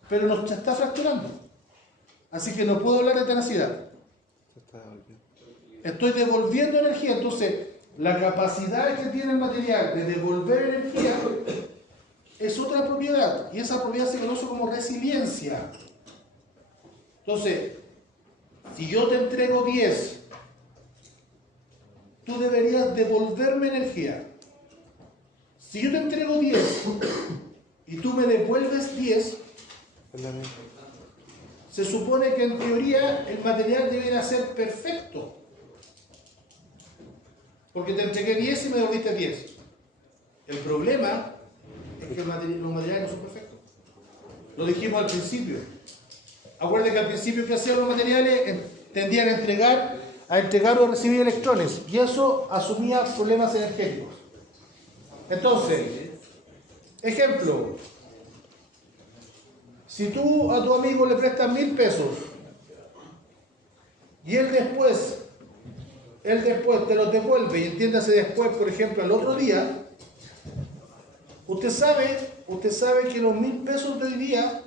Pero no se está fracturando. Así que no puedo hablar de tenacidad. Se está devolviendo. Estoy devolviendo energía, entonces la capacidad que tiene el material de devolver energía es otra propiedad, y esa propiedad se conoce como resiliencia. Entonces, si yo te entrego 10, tú deberías devolverme energía. Si yo te entrego 10 y tú me devuelves 10, Es lo mismo. se supone que en teoría el material debería ser perfecto. Porque te entregué 10 y me devolviste 10. El problema es que los materiales no son perfectos. Lo dijimos al principio. Acuérdense que al principio que hacían los materiales tendían a entregar o recibir electrones. Y eso asumía problemas energéticos. Entonces, ejemplo. Si tú a tu amigo le prestas 1.000 pesos y él después te los devuelve, y entiéndase después, por ejemplo, al otro día, usted sabe que los 1.000 pesos de hoy día,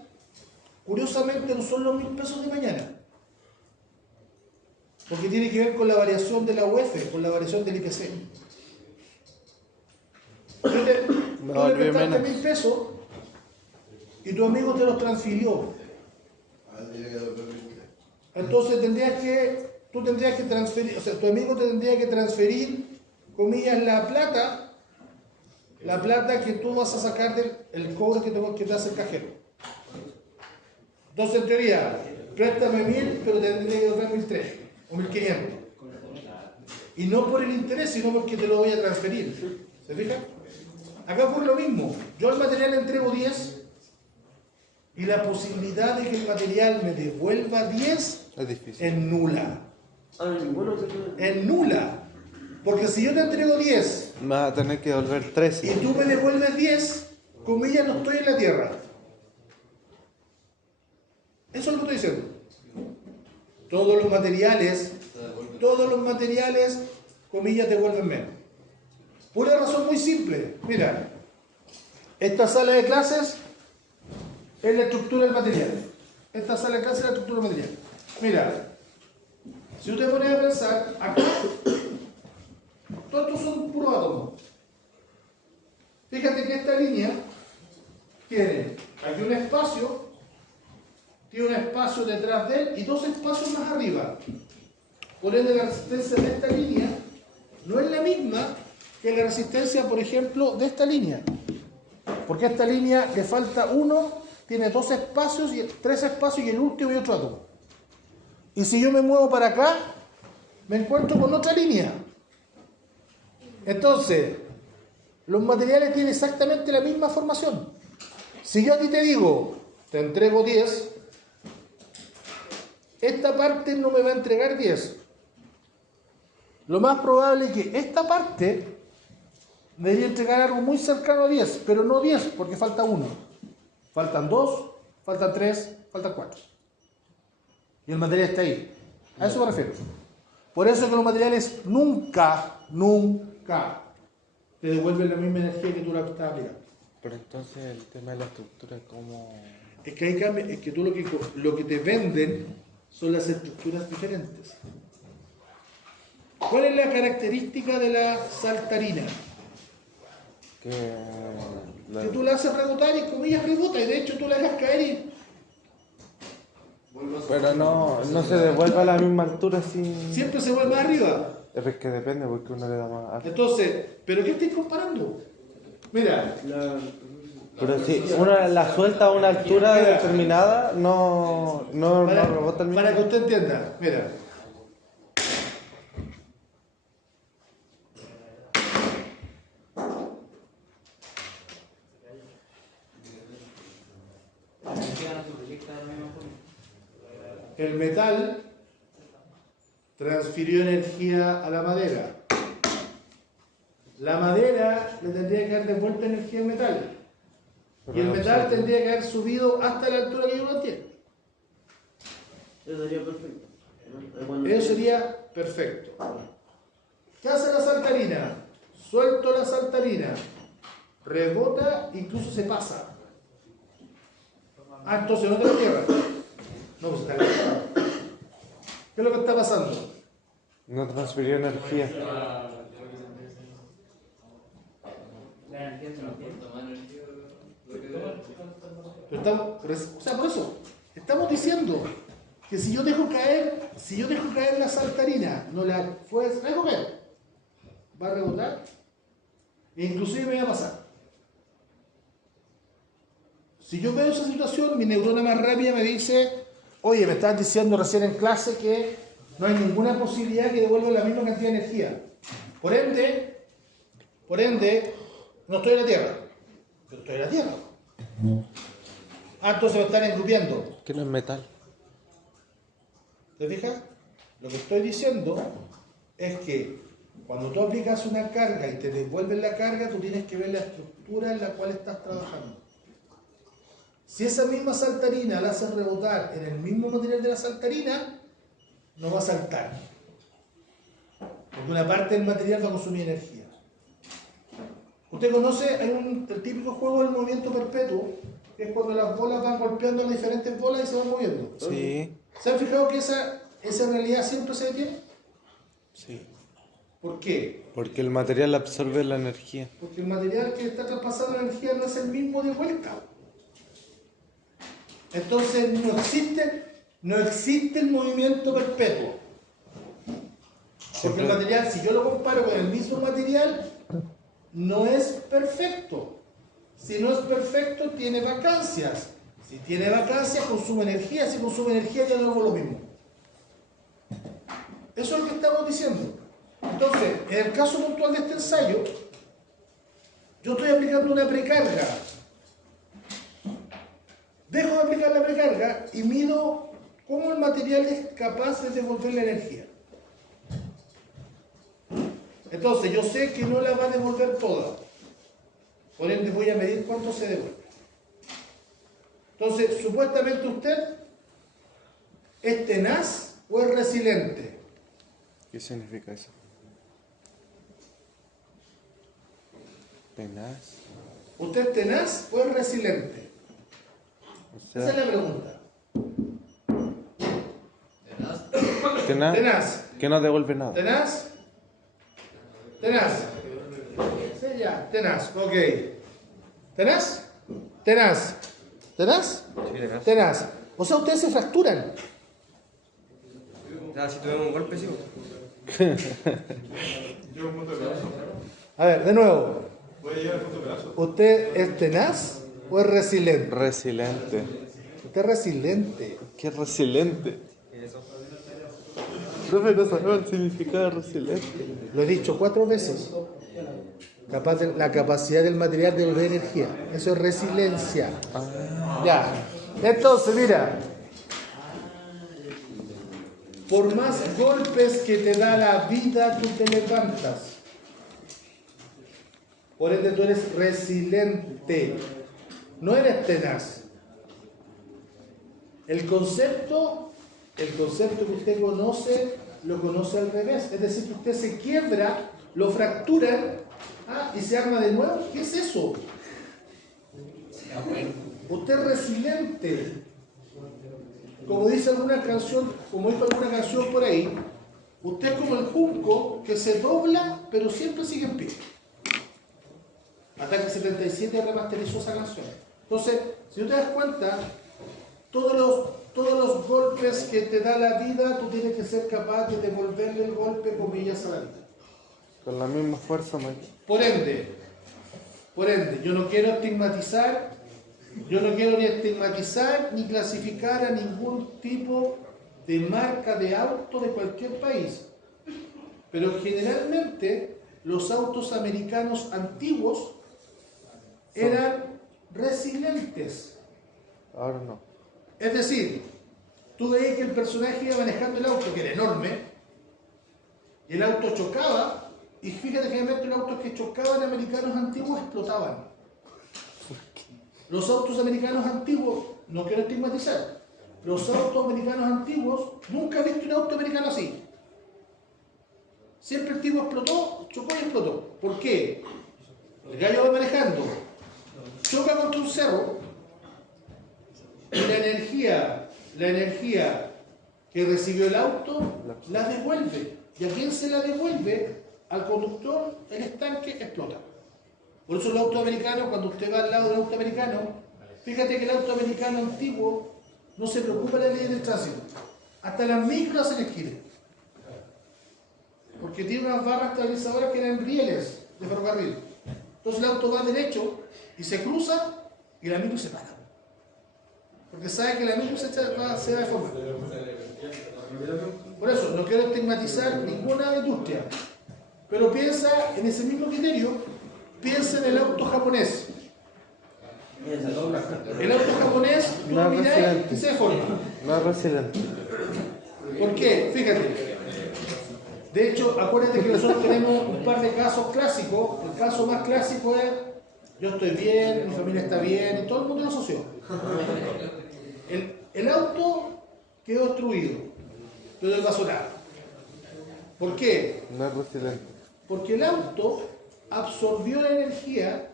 curiosamente, no son los 1.000 pesos de mañana. Porque tiene que ver con la variación de la UF, con la variación del IPC. Tú le prestaste 1.000 pesos y tu amigo te los transfirió. Entonces tú tendrías que transferir, o sea, tu amigo te tendría que transferir, comillas, la plata que tú vas a sacar del cobro que te hace el cajero. Entonces, en teoría, préstame 1.000, pero te tendría que devolver 1.300 o 1.500. Y no por el interés, sino porque te lo voy a transferir. ¿Se fija? Acá ocurre lo mismo. Yo al material le entrego 10 y la posibilidad de que el material me devuelva 10 Es difícil. es nula. Ninguno que Es nula. Porque si yo te entrego 10 Me vas a tener que devolver y 13. tú me devuelves 10, comillas, no estoy en la tierra. Eso es lo que estoy diciendo. Todos los materiales, comillas, devuelven menos. Por una razón muy simple. Mira, esta sala de clases es la estructura del material. Esta sala de clases es la estructura del material. Mira, si usted pone a pensar, acá, todos estos son puros átomos. Fíjate que esta línea tiene aquí un espacio, tiene un espacio detrás de él y dos espacios más arriba. Por ende, la resistencia de esta línea no es la misma que la resistencia, por ejemplo, de esta línea. Porque a esta línea le falta uno, tiene dos espacios, tres espacios y el último y otro átomo. Y si yo me muevo para acá, me encuentro con otra línea. Entonces, los materiales tienen exactamente la misma formación. Si yo a ti te digo, te entrego 10, esta parte no me va a entregar 10. Lo más probable es que esta parte me debería entregar algo muy cercano a 10, pero no 10, porque falta 1. Faltan 2, faltan 3, faltan 4. Y el material está ahí. A eso me refiero. Por eso es que los materiales nunca te devuelven la misma energía que tú la estabas aplicando. Pero entonces el tema de la estructura, ¿cómo? Es que ahí cambia, es que tú lo que te venden son las estructuras diferentes. ¿Cuál es la característica de la saltarina? Que tú la haces rebotar y comillas rebota, y de hecho tú la dejas caer y Pero no se devuelve a la misma altura sin... siempre se vuelve más arriba. Es que depende porque uno le da más alto. Entonces, ¿pero qué estáis comparando? Mira, Pero si uno la suelta a una altura Mira. determinada, no rebota el mismo. para que usted entienda, mira. El metal transfirió energía a la madera. La madera le tendría que haber devuelto energía al metal. Y el metal tendría que haber subido hasta la altura que yo lo entiendo. Eso sería perfecto. Eso sería perfecto. ¿Qué hace la saltarina? Suelto la saltarina, rebota, incluso se pasa. Ah, entonces no te la tierra. No, pues está bien. ¿Qué es lo que está pasando? No transfirió energía. La energía se mantiene. O sea, por eso, estamos diciendo que si yo dejo caer la saltarina, no la dejo caer, va a rebotar e inclusive me va a pasar. Si yo veo esa situación, mi neurona más rápida me dice, oye, me estabas diciendo recién en clase que no hay ninguna posibilidad que devuelva la misma cantidad de energía. Por ende, no estoy en la Tierra. Yo estoy en la Tierra. Ah, entonces me están engrupiendo. Que no es metal. ¿Te fijas? Lo que estoy diciendo es que cuando tú aplicas una carga y te devuelven la carga, tú tienes que ver la estructura en la cual estás trabajando. Si esa misma saltarina la haces rebotar en el mismo material de la saltarina, no va a saltar. Porque una parte del material va a consumir energía. Usted conoce, hay el típico juego del movimiento perpetuo, que es cuando las bolas van golpeando las diferentes bolas y se van moviendo. Sí. ¿Se han fijado que esa realidad siempre se detiene? Sí. ¿Por qué? Porque el material absorbe la energía. Porque el material que está traspasando la energía no es el mismo de vuelta. Entonces no existe el movimiento perpetuo. Porque el material, si yo lo comparo con el mismo material, no es perfecto. Si no es perfecto, tiene vacancias. Si tiene vacancias, consume energía. Si consume energía, ya no es lo mismo. Eso es lo que estamos diciendo. Entonces, en el caso puntual de este ensayo, yo estoy aplicando una precarga. Dejo de aplicar la precarga y mido cómo el material es capaz de devolver la energía. Entonces, yo sé que no la va a devolver toda. Por ende, voy a medir cuánto se devuelve. Entonces, supuestamente usted es tenaz o es resiliente. ¿Qué significa eso? Tenaz. ¿Usted es tenaz o es resiliente? O Esa es sea, la pregunta. tenaz. Tenaz. Que no devuelve nada. ¿Tenaz? Tenaz. Sí, ya. Tenaz. Ok. ¿Tenaz? Tenaz. ¿Tenaz? Sí, tenaz. Tenaz. O sea, ustedes se fracturan. O sea, si tuvimos un golpe, sí. A ver, de nuevo. ¿Usted es tenaz o es resiliente? Resiliente. Usted es resiliente. ¿Qué resiliente? Profe, no sabemos el significado de resiliente. Lo he dicho 4 veces. La capacidad del material de devolver energía. Eso es resiliencia. Ya. Entonces, mira. Por más golpes que te da la vida, tú te levantas. Por ende, tú eres resiliente. No eres tenaz. El concepto que usted conoce, lo conoce al revés. Es decir, que usted se quiebra, lo fracturan y se arma de nuevo. ¿Qué es eso? Usted es resiliente. Como dice alguna canción, como dijo alguna canción por ahí, usted es como el junco que se dobla, pero siempre sigue en pie. Ataque 77 remasterizó esa canción. Entonces, si tú te das cuenta, todos los golpes que te da la vida, tú tienes que ser capaz de devolverle el golpe, comillas, a la vida. Con la misma fuerza, Mike. Por ende, yo no quiero ni estigmatizar ni clasificar a ningún tipo de marca de auto de cualquier país. Pero generalmente los autos americanos antiguos eran resilientes. Ahora no. Es decir, tú veías que el personaje iba manejando el auto, que era enorme, y el auto chocaba, y fíjate que generalmente los autos que chocaban americanos antiguos explotaban. Los autos americanos antiguos, no quiero estigmatizar, los autos americanos antiguos, nunca he visto un auto americano así. Siempre el tipo explotó, chocó y explotó. ¿Por qué? El gallo va manejando, choca contra un cerro, y la energía que recibió el auto, la devuelve. ¿Y a quién se la devuelve? Al conductor, el estanque explota. Por eso el auto americano, cuando usted va al lado del auto americano, fíjate que el auto americano antiguo no se preocupa de la ley del tránsito. Hasta las micros hacen esquina. Porque tiene unas barras estabilizadoras que eran rieles de ferrocarril. Entonces el auto va derecho y se cruza y la micro se para. porque sabe que la misma se va a deformar. Por eso, no quiero estigmatizar ninguna industria, pero piensa en ese mismo criterio, piensa en el auto japonés. El auto japonés, tú lo mirás y se deforma. No es resiliente. ¿Por qué? Fíjate. De hecho, acuérdate que nosotros tenemos un par de casos clásicos. El caso más clásico es: yo estoy bien, mi familia está bien, y todo el mundo lo asoció. El auto quedó destruido, quedó desbasurado. ¿Por qué? No es resiliente. Porque el auto absorbió la energía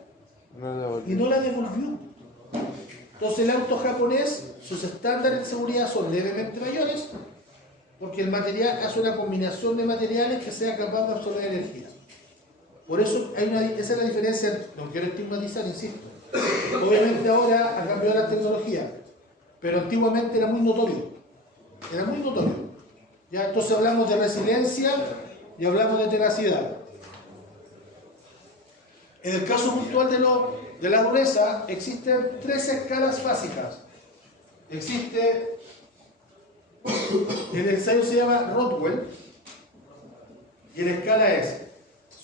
No es devolvible. y no la devolvió. Entonces el auto japonés, sus estándares de seguridad son levemente mayores, porque el material hace una combinación de materiales que sea capaz de absorber energía. Por eso esa es la diferencia. No quiero estigmatizar, insisto. Obviamente ahora ha cambiado la tecnología, pero antiguamente era muy notorio. Era muy notorio. Ya, entonces hablamos de resiliencia y hablamos de tenacidad. En el caso puntual de la dureza, existen 3 escalas básicas. Existe, el ensayo se llama Rodwell, y la escala es: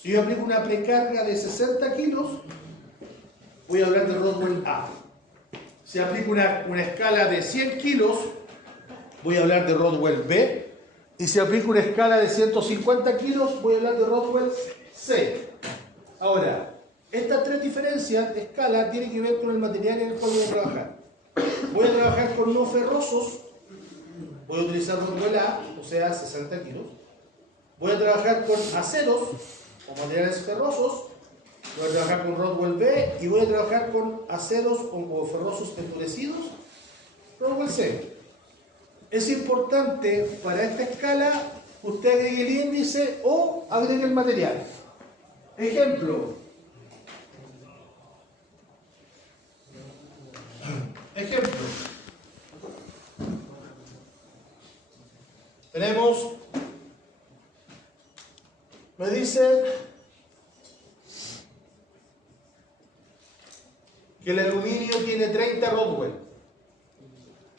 si yo aplico una precarga de 60 kilos, voy a hablar de Rodwell A. Si aplico una escala de 100 kilos, voy a hablar de Rodwell B. Y si aplico una escala de 150 kilos, voy a hablar de Rodwell C. Ahora, estas 3 diferencias de escala tienen que ver con el material en el cual voy a trabajar. Voy a trabajar con no ferrosos, voy a utilizar Rodwell A, o sea, 60 kilos. Voy a trabajar con aceros o materiales ferrosos, voy a trabajar con Rodwell B, y voy a trabajar con aceros o ferrosos endurecidos, Rodwell C. Es importante para esta escala que usted agregue el índice o agregue el material. Ejemplo. Tenemos, me dice que el aluminio tiene 30 Rodwell.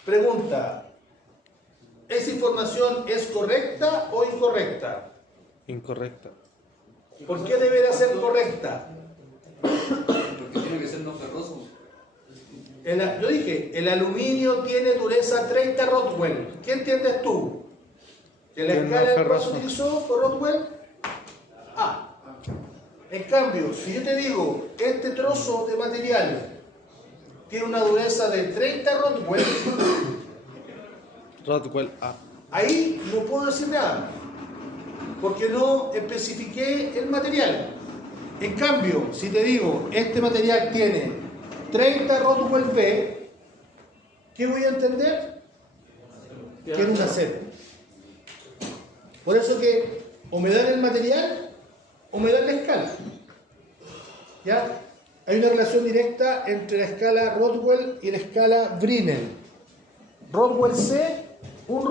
Pregunta: ¿esa información es correcta o incorrecta? Incorrecta. ¿Por qué debería ser correcta? Porque tiene que ser no ferroso. Yo dije, el aluminio tiene dureza 30 Rodwell. ¿Qué entiendes tú? ¿Que la Tiene escala que ferroso. se utilizó fue Rodwell A? En cambio, si yo te digo, este trozo de material tiene una dureza de 30 Rodwell, Rodwell A. ahí no puedo decir nada, porque no especifiqué el material. En cambio, si te digo, este material tiene 30 Rodwell B, ¿qué voy a entender? Que es un acero. Por eso que o me dan el material o me dan la escala. ¿Ya? Hay una relación directa entre la escala Rodwell y la escala Brinell. Rodwell C, un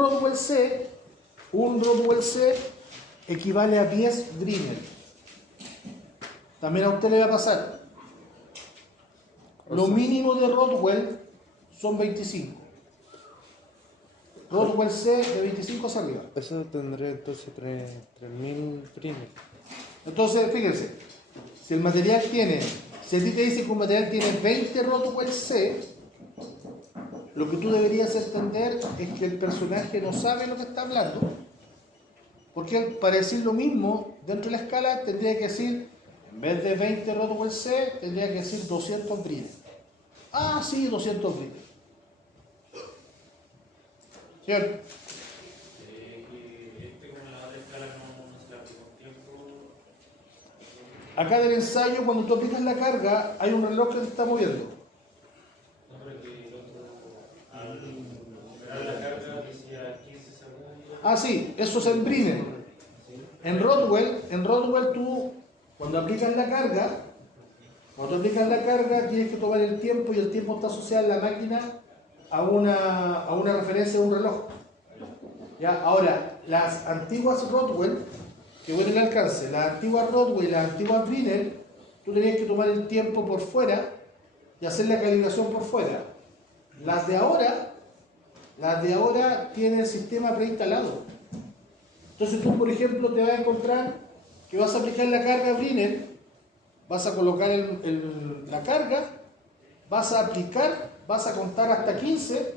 Rodwell C equivale a 10 Brinell. También a usted le va a pasar. Lo mínimo de Rodwell son 25. Rodwell C de 25 hacia arriba. Eso tendría entonces 3000 Brinell. Entonces, fíjense, si el material tiene, si a ti te dice que un material tiene 20 Rodwell C, lo que tú deberías entender es que el personaje no sabe lo que está hablando, porque él, para decir lo mismo dentro de la escala, tendría que decir, en vez de 20 Rodwell C, tendría que decir 200 Brinell. Ah, sí, 200 Brinell. ¿Cierto? Acá del ensayo, cuando tú aplicas la carga, hay un reloj que te está moviendo. Ah, sí, eso es en Brinell. En Rodwell tú, cuando aplicas la carga, tienes que tomar el tiempo, y el tiempo está asociado en la máquina a una referencia de un reloj. ¿Ya? Ahora, las antiguas Rodwell, que bueno el alcance, las antiguas Rodwell y las antiguas Brinell, tú tenías que tomar el tiempo por fuera y hacer la calibración por fuera. Las de ahora tienen el sistema preinstalado. Entonces tú, por ejemplo, te vas a encontrar que vas a aplicar la carga Briner, vas a colocar la carga, vas a aplicar, vas a contar hasta 15,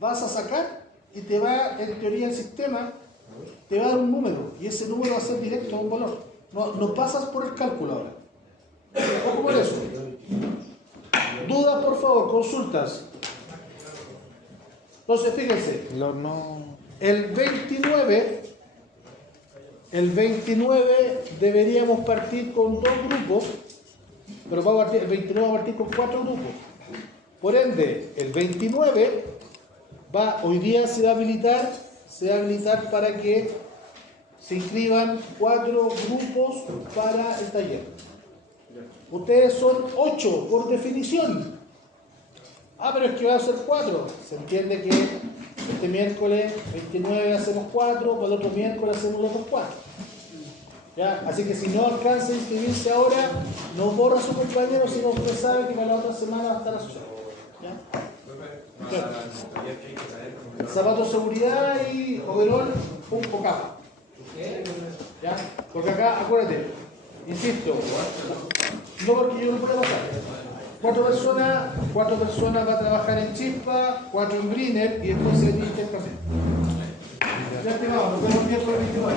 vas a sacar y te va, en teoría, el sistema te va a dar un número y ese número va a ser directo a un valor. No pasas por el cálculo ahora. Ojo por eso. Dudas, por favor, consultas. Entonces, fíjense, El horno. el 29 deberíamos partir con 2 grupos, pero el 29 va a partir con 4 grupos. Por ende, el 29 hoy día se va a habilitar para que se inscriban 4 grupos para el taller. Ustedes son 8 por definición. Pero es que va a ser 4. Se entiende que este miércoles 29 hacemos 4, para el otro miércoles hacemos los otros 4. ¿Ya? Así que si no alcanza a inscribirse ahora, no borra a su compañero, sino usted sabe que para la otra semana va a estar asociado. ¿Ya? Zapatos de seguridad y overall, un capa. ¿Ya? Porque acá, acuérdate, insisto, no porque yo no pueda pasar. 4 personas va a trabajar en chispa, 4 en Briner y después se dirige el café. Ya estimado, nos vemos el miércoles 29.